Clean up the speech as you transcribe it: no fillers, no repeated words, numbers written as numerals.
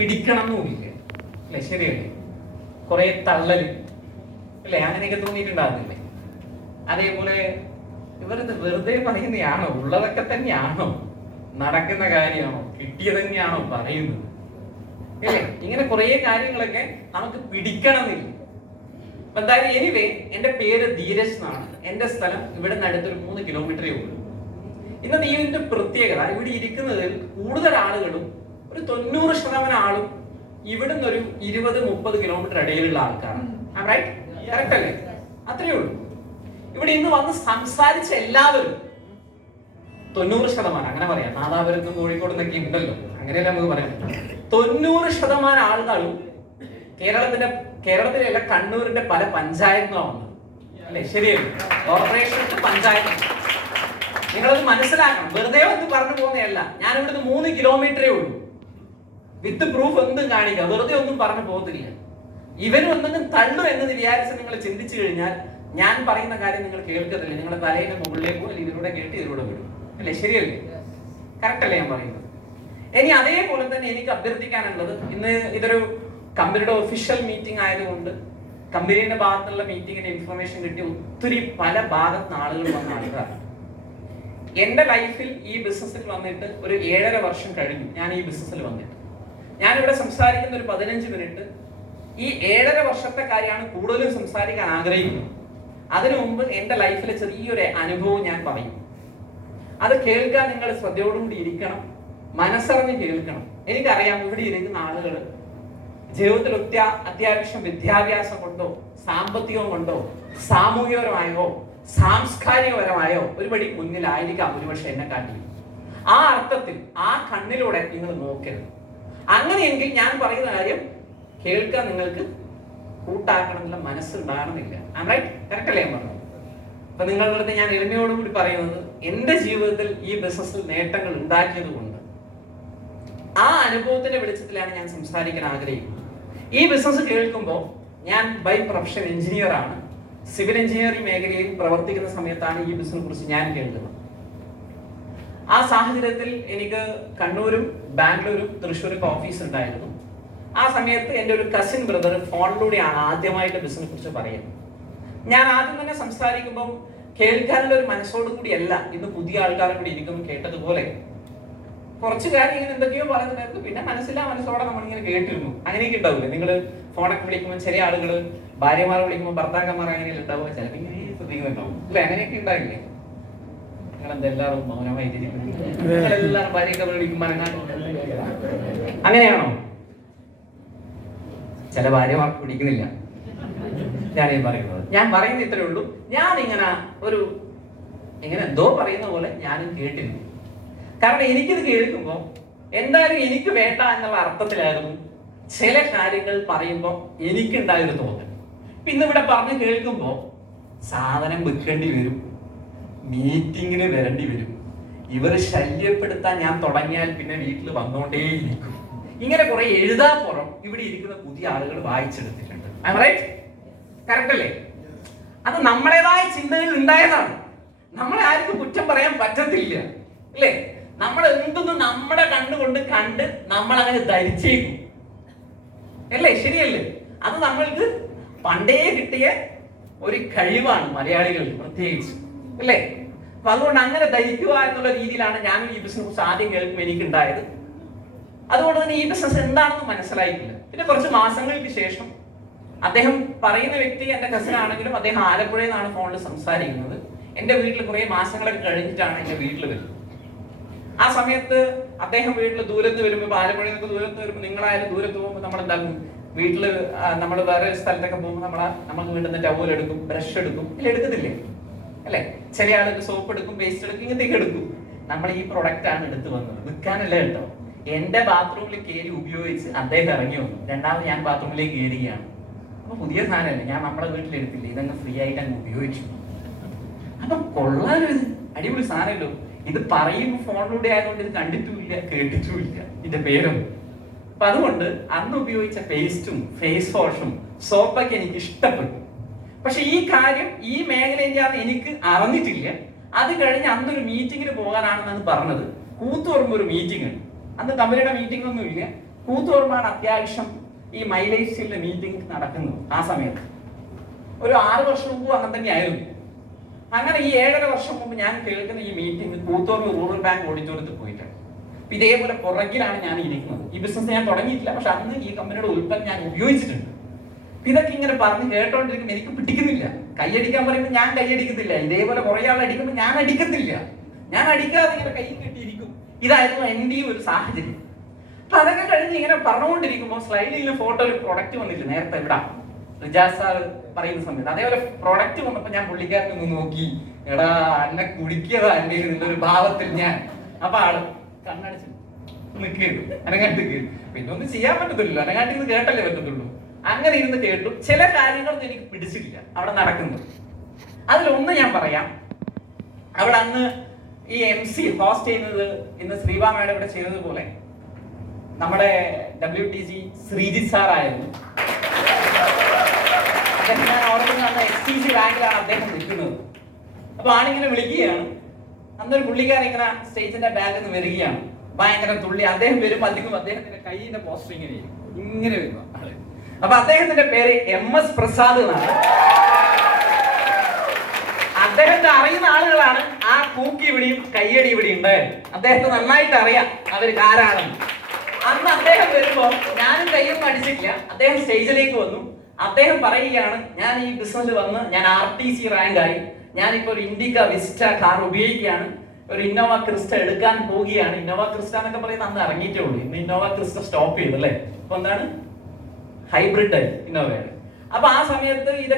പിടിക്കണം എന്നുമില്ല അല്ലെ? ശരിയല്ലേ? കുറെ തള്ളല് അല്ലെ? അങ്ങനെയൊക്കെ തോന്നിയിട്ടുണ്ടാകുന്നില്ലേ? അതേപോലെ ഇവരത് വെറുതെ പറയുന്നതാണോ? ഉള്ളതൊക്കെ തന്നെയാണോ? നടക്കുന്ന കാര്യമാണോ? കിട്ടിയത് തന്നെയാണോ പറയുന്നത്? അല്ലേ? ഇങ്ങനെ കുറെ കാര്യങ്ങളൊക്കെ നമുക്ക് പിടിക്കണമെന്നില്ല. എന്തായാലും എനിവേ, എന്റെ പേര് ധീരജ് എന്നാണ്. എന്റെ സ്ഥലം ഇവിടെ നിന്ന് അടുത്തൊരു 3 കിലോമീറ്ററേ ഉള്ളൂ. ഇന്നത്തെ ഈ ഇതിന്റെ പ്രത്യേകത, ഇവിടെ ഇരിക്കുന്നതിൽ കൂടുതൽ ആളുകളും ഒരു 90% ആളും ഇവിടുന്ന് ഒരു 20-30 കിലോമീറ്റർ ഇടയിലുള്ള ആൾക്കാരാണ്. കറക്റ്റ് അല്ലേ? അത്രയേ ഉള്ളൂ. ഇവിടെ ഇന്ന് വന്ന് സംസാരിച്ച എല്ലാവരും 90%, അങ്ങനെ പറയാം, നാദാപുരത്തും കോഴിക്കോട് നിന്നൊക്കെ ഉണ്ടല്ലോ, അങ്ങനെയല്ല നമുക്ക് പറയാം, 90% ആളുകളും കേരളത്തിലെ അല്ല, കണ്ണൂരിന്റെ പല പഞ്ചായത്തുകളാണ് അല്ലെ? ശരിയല്ലേ? കോർപ്പറേഷൻ പഞ്ചായത്ത്. നിങ്ങളത് മനസ്സിലാക്കണം. വെറുതെ ഒന്ന് പറഞ്ഞു പോകുന്നതല്ല. ഞാൻ ഇവിടുന്ന് 3 കിലോമീറ്ററേ ഉള്ളൂ. വിത്ത് പ്രൂഫ് എന്തും കാണിക്കാം. വെറുതെ ഒന്നും പറഞ്ഞു പോകത്തില്ല. ഇവനും എന്തെങ്കിലും തള്ളു എന്ന് വിചാരിച്ച് നിങ്ങൾ ചിന്തിച്ചു കഴിഞ്ഞാൽ ഞാൻ പറയുന്ന കാര്യം നിങ്ങൾ കേൾക്കത്തില്ല. നിങ്ങളുടെ തലയിലെ മുകളിലേക്ക് അല്ലെങ്കിൽ ഇതിലൂടെ കേട്ട് ഇതിലൂടെ വിടും അല്ലേ? ശരിയല്ലേ? കറക്റ്റ് അല്ലേ ഞാൻ പറയുന്നത്? ഇനി അതേപോലെ തന്നെ എനിക്ക് അഭ്യർത്ഥിക്കാനുള്ളത്, ഇന്ന് ഇതൊരു കമ്പനിയുടെ ഒഫീഷ്യൽ മീറ്റിംഗ് ആയതുകൊണ്ട് കമ്പനിയുടെ ഭാഗത്തുള്ള മീറ്റിങ്ങിന്റെ ഇൻഫർമേഷൻ കിട്ടി ഒത്തിരി പല ഭാഗത്ത് ആളുകൾ വന്ന ആൾക്കാരാണ്. എന്റെ ലൈഫിൽ ഈ ബിസിനസ്സിൽ വന്നിട്ട് ഒരു 7.5 വർഷം കഴിഞ്ഞു. ഞാൻ ഈ ബിസിനസ്സിൽ വന്നിട്ട് ഞാനിവിടെ സംസാരിക്കുന്ന ഒരു 15 മിനിറ്റ് ഈ 7.5 വർഷത്തെ കാര്യമാണ് കൂടുതലും സംസാരിക്കാൻ ആഗ്രഹിക്കുന്നത്. അതിനു മുമ്പ് എന്റെ ലൈഫിലെ ചെറിയൊരു അനുഭവം ഞാൻ പറയും. അത് കേൾക്കാൻ നിങ്ങൾ ശ്രദ്ധയോടുകൂടി ഇരിക്കണം, മനസ്സറിഞ്ഞ് കേൾക്കണം. എനിക്കറിയാം ഇവിടെ ഇരിക്കുന്ന ആളുകൾ ജീവിതത്തിൽ അത്യാവശ്യം വിദ്യാഭ്യാസം കൊണ്ടോ സാമ്പത്തികം കൊണ്ടോ സാമൂഹികപരമായോ സാംസ്കാരികപരമായോ ഒരുപടി മുന്നിലായിരിക്കാം ഒരുപക്ഷെ എന്നെ കാട്ടി. ആ അർത്ഥത്തിൽ ആ കണ്ണിലൂടെ നിങ്ങൾ നോക്കരുത്. അങ്ങനെയെങ്കിൽ ഞാൻ പറയുന്ന കാര്യം കേൾക്കാൻ നിങ്ങൾക്ക് കൂട്ടാക്കണമെന്നുള്ള മനസ്സുണ്ടാകണമെന്നില്ല. കറക്റ്റ് അല്ലേ ഞാൻ പറഞ്ഞത്? അപ്പൊ നിങ്ങളുടെ അടുത്ത് ഞാൻ എളിമയോടുകൂടി പറയുന്നത്, എന്റെ ജീവിതത്തിൽ ഈ ബിസിനസ്സിൽ നേട്ടങ്ങൾ ഉണ്ടാക്കിയത് കൊണ്ട് ആ അനുഭവത്തിന്റെ വെളിച്ചത്തിലാണ് ഞാൻ സംസാരിക്കാൻ ആഗ്രഹിക്കുന്നത്. ഈ ബിസിനസ് കേൾക്കുമ്പോൾ, ഞാൻ ബൈ പ്രൊഫഷൻ എഞ്ചിനീയർ ആണ്. സിവിൽ എഞ്ചിനീയറിംഗ് മേഖലയിൽ പ്രവർത്തിക്കുന്ന സമയത്താണ് ഈ ബിസിനസിനെ കുറിച്ച് ഞാൻ കേൾക്കുന്നത്. ആ സാഹചര്യത്തിൽ എനിക്ക് കണ്ണൂരും ബാംഗ്ലൂരും തൃശ്ശൂരും ഓഫീസ് ഉണ്ടായിരുന്നു. ആ സമയത്ത് എൻ്റെ ഒരു കസിൻ ബ്രദർ ഫോണിലൂടെയാണ് ആദ്യമായിട്ട് ബിസിനസിനെ കുറിച്ച് പറയുന്നത്. ഞാൻ ആദ്യം തന്നെ സംസാരിക്കുമ്പോൾ കേൾക്കാനുള്ള ഒരു മനസ്സോടു കൂടിയല്ല, ഇന്ന് പുതിയ ആൾക്കാരെ കൂടി ഇരിക്കുന്നു കേട്ടതുപോലെ കുറച്ച് കാര്യം ഇങ്ങനെ എന്തൊക്കെയോ പറയുന്നുണ്ടായിരുന്നു. പിന്നെ മനസ്സോടെ നമ്മളിങ്ങനെ കേട്ടിരുന്നു. അങ്ങനെയൊക്കെ ഉണ്ടാവില്ലേ? നിങ്ങൾ ഫോണൊക്കെ വിളിക്കുമ്പോൾ ചില ആളുകൾ ഭാര്യമാരെ വിളിക്കുമ്പോൾ ഭർത്താക്കന്മാർ അങ്ങനെയല്ല ഉണ്ടാവുക, ചിലപ്പോൾ ഇങ്ങനെ ശ്രദ്ധിക്കുന്നുണ്ടാവും അല്ലെ? അങ്ങനെയൊക്കെ ഉണ്ടാവില്ലേ? നിങ്ങളെന്തെല്ലാവരും മൗനമായിരിക്കും. നിങ്ങളെല്ലാവരും ഭാര്യയൊക്കെ വിളിക്കുമ്പോൾ അങ്ങനെയാണോ? ചില ഭാര്യമാർക്ക് പിടിക്കുന്നില്ല ഞാനീ പറയുന്നത്. ഞാൻ പറയുന്നത് ഇത്രയേ ഉള്ളൂ. ഞാൻ ഇങ്ങനെ എന്തോ പറയുന്ന പോലെ ഞാനും കേട്ടിരുന്നു. കാരണം എനിക്കിത് കേൾക്കുമ്പോൾ എന്തായാലും എനിക്ക് വേണ്ട എന്നുള്ള അർത്ഥത്തിലായിരുന്നു ചില കാര്യങ്ങൾ പറയുമ്പോൾ എനിക്കുണ്ടായൊരു തോന്നൽ. പിന്നെ ഇവിടെ പറഞ്ഞ് കേൾക്കുമ്പോൾ സാധനം വിൽക്കേണ്ടി വരും, മീറ്റിങ്ങിന് വരേണ്ടി വരും, ഇവർ ശല്യപ്പെടുത്താൻ ഞാൻ തുടങ്ങിയാൽ പിന്നെ വീട്ടിൽ വന്നുകൊണ്ടേയിരിക്കും. ഇങ്ങനെ കുറെ എഴുതാപ്പുറം ഇവിടെ ഇരിക്കുന്ന പുതിയ ആളുകൾ വായിച്ചെടുത്തിട്ടുണ്ട്. കറക്റ്റ് അല്ലേ? അത് നമ്മുടേതായ ചിന്തകൾ ഉണ്ടായതാണ്. നമ്മളെ ആർക്കും കുറ്റം പറയാൻ പറ്റത്തില്ല അല്ലേ? നമ്മൾ എന്തൊന്നും നമ്മുടെ കണ്ണുകൊണ്ട് കണ്ട് നമ്മൾ അങ്ങനെ ധരിച്ചേക്കും അല്ലേ? ശരിയല്ലേ? അത് നമ്മൾക്ക് പണ്ടേ കിട്ടിയ ഒരു കഴിവാണ് മലയാളികൾ പ്രത്യേകിച്ച് അല്ലേ? അപ്പൊ അതുകൊണ്ട് അങ്ങനെ ധരിക്കുക എന്നുള്ള രീതിയിലാണ് ഞാൻ ഈ ബിസിനസ് കുറിച്ച് ആദ്യം കേൾക്കുമ്പോൾ എനിക്കുണ്ടായത്. അതുകൊണ്ട് തന്നെ ഈ ബിസിനസ് എന്താണെന്ന് മനസ്സിലായിട്ടില്ല. പിന്നെ കുറച്ച് മാസങ്ങൾക്ക് ശേഷം അദ്ദേഹം പറയുന്ന വ്യക്തി എന്റെ കസിൻ ആണെങ്കിലും അദ്ദേഹം ആലപ്പുഴയിൽ നിന്നാണ് ഫോണിൽ സംസാരിക്കുന്നത്. എന്റെ വീട്ടിൽ കുറെ മാസങ്ങളൊക്കെ കഴിഞ്ഞിട്ടാണ് എന്റെ വീട്ടിൽ വരുന്നത്. ആ സമയത്ത് അദ്ദേഹം വീട്ടിൽ ദൂരത്ത് വരുമ്പോൾ, ആലപ്പുഴയിൽ നിന്ന് ദൂരത്ത് വരുമ്പോൾ, നിങ്ങളായാലും ദൂരത്ത് പോകുമ്പോൾ നമ്മൾ എന്താക്കും, വീട്ടിൽ നമ്മൾ വേറെ സ്ഥലത്തൊക്കെ പോകുമ്പോൾ നമുക്ക് വീട്ടിൽ നിന്ന് ടവൽ എടുക്കും, ബ്രഷ് എടുക്കും, ഇല്ല എടുക്കത്തില്ലേ അല്ലെ? ചില ആൾക്ക് സോപ്പ് എടുക്കും, പേസ്റ്റ് എടുക്കും, ഇങ്ങനത്തേക്ക് എടുക്കും. നമ്മൾ ഈ പ്രൊഡക്റ്റ് ആണ് എടുത്തു വന്നത്, വിൽക്കാനല്ല കേട്ടോ. എന്റെ ബാത്റൂമിൽ കയറി ഉപയോഗിച്ച് അദ്ദേഹം ഇറങ്ങി വന്നു. രണ്ടാമത് ഞാൻ ബാത്റൂമിലേക്ക് കയറുകയാണ്. അപ്പൊ പുതിയ സാധനമല്ലേ, ഞാൻ നമ്മളെ വീട്ടിൽ എടുത്തില്ല, ഇതങ്ങ് ഫ്രീ ആയിട്ട് അങ്ങ് ഉപയോഗിച്ചു. അപ്പൊ കൊള്ളാലോ, ഇത് അടിപൊളി സാധനമല്ലോ. ഇത് പറയുമ്പോൾ ഫോണിലൂടെ ആയതുകൊണ്ട് ഇത് കണ്ടിട്ടുമില്ല കേട്ടിട്ടുമില്ല ഇതിന്റെ പേരും. അപ്പൊ അതുകൊണ്ട് അന്ന് ഉപയോഗിച്ച പേസ്റ്റും ഫേസ് വാഷും സോപ്പൊക്കെ എനിക്ക് ഇഷ്ടപ്പെട്ടു. പക്ഷെ ഈ കാര്യം ഈ മേഖലയിലാന്ന് എനിക്ക് അറിഞ്ഞിട്ടില്ല. അത് കഴിഞ്ഞ് അന്നൊരു മീറ്റിങ്ങിന് പോകാനാണെന്നാണ് പറഞ്ഞത്. കൂത്തുപറമ്പ് ഒരു മീറ്റിംഗ് ഉണ്ട്. അന്ന് കമ്പനിയുടെ മീറ്റിംഗ് ഒന്നും ഇല്ല, കൂത്തുപറമ്പാണ് അത്യാവശ്യം ഈ മൈലേജ് സ്റ്റീലിന്റെ മീറ്റിംഗ് നടക്കുന്നത്. ആ സമയത്ത് ഒരു 6 വർഷം മുമ്പ് അങ്ങനെ തന്നെയായിരുന്നു. അങ്ങനെ ഈ 7.5 വർഷം മുമ്പ് ഞാൻ കേൾക്കുന്ന ഈ മീറ്റിംഗ് കൂത്തുപറമ്പ് റൂറൽ ബാങ്ക് ഓഡിറ്റോറിയത്തിൽ പോയിട്ടാണ്. ഇതേപോലെ പുറകിലാണ് ഞാൻ ഇരിക്കുന്നത്. ഈ ബിസിനസ് ഞാൻ തുടങ്ങിയിട്ടില്ല, പക്ഷെ അന്ന് ഈ കമ്പനിയുടെ ഉൽപ്പന്നം ഞാൻ ഉപയോഗിച്ചിട്ടുണ്ട്. ഇതൊക്കെ ഇങ്ങനെ പറഞ്ഞ് കേട്ടോണ്ടിരിക്കുമ്പോൾ എനിക്ക് പിടിക്കുന്നില്ല. കൈയടിക്കാൻ പറയുമ്പോൾ ഞാൻ കൈയടിക്കത്തില്ല. ഇതേപോലെ കുറെ ആൾ അടിക്കുമ്പോൾ ഞാൻ അടിക്കത്തില്ല. ഞാൻ അടിക്കാതെ ഇങ്ങനെ കൈ കെട്ടിയിരിക്കും. ഇതായിരുന്നു എന്റെയും ഒരു സാഹചര്യം. അപ്പൊ അതൊക്കെ കഴിഞ്ഞ് ഇങ്ങനെ പറഞ്ഞുകൊണ്ടിരിക്കുമ്പോൾ സ്ലൈഡിൽ ഫോട്ടോ ഒരു പ്രൊഡക്റ്റ് വന്നില്ല നേരത്തെ ഇവിടെ റിജാസ് സാർ പറയുന്ന സമയത്ത്. അതേപോലെ പ്രൊഡക്റ്റ് വന്നപ്പോൾ ഞാൻ പുള്ളിക്കാരനെ ഒന്ന് നോക്കി, എടാ എന്നെ കുടിക്കിയതാ എന്റെ ഒരു ഭാവത്തിൽ ഞാൻ. അപ്പൊ ആള് കണ്ണടച്ച് നിൽക്കുകയുള്ളൂ, അനങ്ങാട്ട് കേട്ടു. പിന്നെ ഒന്നും ചെയ്യാൻ പറ്റത്തില്ലല്ലോ, അനങ്ങാട്ട് ഇത് കേട്ടല്ലേ പറ്റത്തുള്ളൂ. അങ്ങനെ ഇരുന്ന് കേട്ടു. ചില കാര്യങ്ങളൊന്നും എനിക്ക് പിടിച്ചിട്ടില്ല അവിടെ നടക്കുന്നത്. അതിലൊന്ന് ഞാൻ പറയാം. അവിടെ അന്ന് ഈ MC ഹോസ്റ്റ് ചെയ്യുന്നത് ഇന്ന് ശ്രീഭാമയുടെ ഇവിടെ ചെയ്തതുപോലെ നമ്മുടെ WTG ശ്രീജിത്ത് സാർ ആയിരുന്നു. ഞാൻ ഓർക്കുന്നത് അന്ന് XTC ബാങ്കിലാണ് അദ്ദേഹം നിൽക്കുന്നത്. അപ്പൊ ആളിങ്ങനെ വിളിക്കുകയാണ്. അന്നൊരു പുള്ളിക്കാരൻ ഇങ്ങനെ സ്റ്റേജിന്റെ ബാഗിൽ നിന്ന് വരികയാണ്, ഭയങ്കര തുള്ളി. അദ്ദേഹം വരുമ്പോൾ അധികം അദ്ദേഹത്തിന്റെ കൈയിന്റെ പോസ്റ്റർ ഇങ്ങനെ വരുമ്പോ ആള്. അപ്പൊ അദ്ദേഹത്തിന്റെ പേര് MS പ്രസാദ് എന്നാണ്. അദ്ദേഹത്തെ അറിയുന്ന ആളുകളാണ് ആ കൂക്കി ഇവിടെയും കയ്യടി ഇവിടെ ഉണ്ടായത്. അദ്ദേഹത്തെ നന്നായിട്ട് അറിയാം അവർക്ക് ആരാണെന്ന്. അന്ന് അദ്ദേഹം വരുമ്പോ ഞാനും കയ്യൊന്നും അടിച്ചിട്ടില്ല. അദ്ദേഹം സ്റ്റേജിലേക്ക് വന്നു. അദ്ദേഹം പറയുകയാണ്, ഞാൻ ഈ ബിസിനസ്സിൽ വന്ന് ഞാൻ RTC റാങ്കായി, ഞാനിപ്പോ ഒരു ഇൻഡിക വിസ്റ്റ കാർ ഉപയോഗിക്കുകയാണ്, ഒരു ഇന്നോവ ക്രിസ്റ്റ എടുക്കാൻ പോവുകയാണ്. ഇന്നോവ ക്രിസ്റ്റ എന്നൊക്കെ പറയുന്നത് അന്ന് ഇറങ്ങിയിട്ടേ ഉള്ളൂ. ഇന്ന് ഇന്നോവ ക്രിസ്റ്റ സ്റ്റോപ്പ് ചെയ്തു അല്ലേ. അപ്പൊ എന്താണ് ഹൈബ്രിഡ് ഇന്നോവയാണ്. അപ്പൊ ആ സമയത്ത് ഇത്